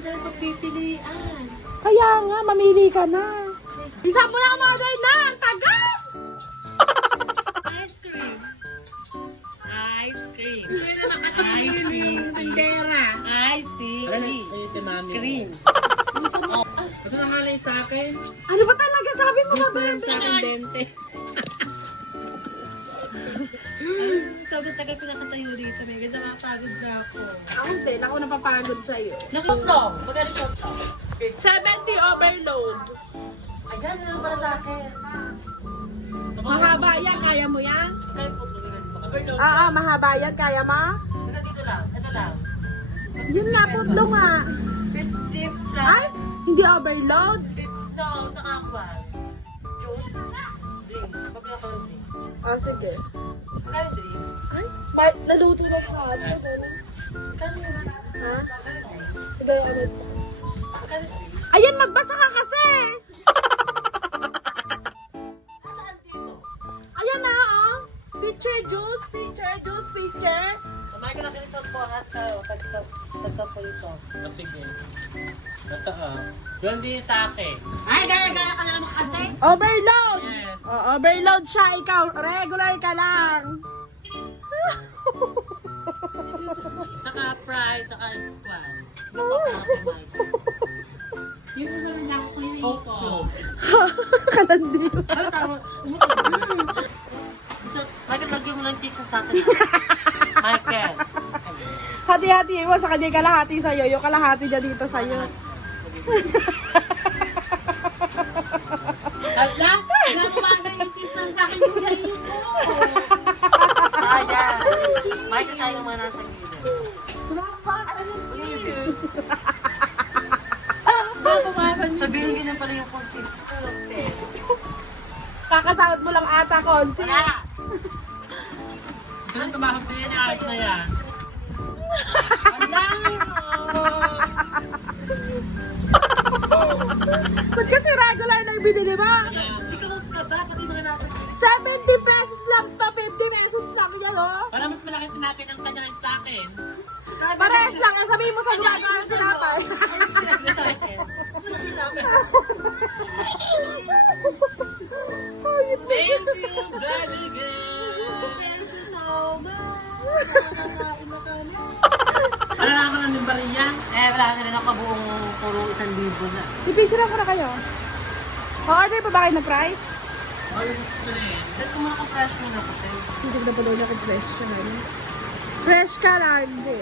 tayo pagpipilian. Kaya nga, mamili ka na. Isa mo na ang order na! Ang tagal! Ice cream. Ice cream. Ice cream. Bandera. Ice cream. Ayun si mami. Cream. Ito na nga lang sa akin. Ano ba talaga? Sabi mo ba? Gusto lang sa akin 20. Sobrang tagal ko nakatayo dito. May ganda makapagod na ako. Ako din, ako napapagod sa'yo. Nakutlong. Magkano kutlong? 70 overload. Ayan, ano para sa akin? Mahaba yan, kaya mo yan? Kaya po, overload. Mahaba yan, kaya mo? Dito lang. Ito lang. Yun nga, putlo nga. 50 plus. Ay, hindi overload. No, sa aqua. Juice. Drinks. Pabila ko ng drinks. Sige. Magkano drinks? Ay, naluto na ka. Magkano yun? Ha? Magkano drinks? Sige, ano? Magkano drinks? Ayan, magbasa ka kasi. Saan dito? Ayan na, oh. Pitcher juice, pitcher. Mamaya ko na kinisap po at tagsap po ito. Sige. Ito Yun din sa akin. Ay, gaya-gaya ka na naman kasi. Overload! Yes. Overload siya, ikaw. Regular ka lang. Saka fries, saka kwan. Ito ka, Mike. Yung una rin ako yung iko. Kalandi. Ano tama? Bakit lagyan mo lang cheese sa akin? Michael. Hati-hati mo, sa kanya kalahati sa'yo. Yung kalahati niya dito sa'yo. Hala? Nagpagay yung cheese lang sa akin yung gayo ko. Ayan. Michael, sayang mga nasa gilid. Sabihin ganyan pala yung concept. Kakasahod mo lang ata, Konsi. Wala. Sino sa bakit na yan? Ayos na yan. Hala! Ba't kasi regular na yung binili mo? Ikaw ka ba? Pati mga nasa gilid. 70 pesos lang to, 50 pesos lang yan, oh. Para mas malaki tinapin ang kanya sa akin. Parehas lang, ang sabihin mo sa gumagawa ng sinapay. Ayun sinabi sa akin. Mas malaki namin. Thank you, baby girl. Thank you so much. Nakakakain na kami. Ano na ako ng bariya? Wala ka na nakabuong puro 1,000 na. I-picture ko na kayo. O-order pa ba kayo ng price? Oh, yung gusto na yan. Saan ko mga ka-fresh mo na kasi? Hindi ko na pala na fresh siya. Fresh ka lang, hindi.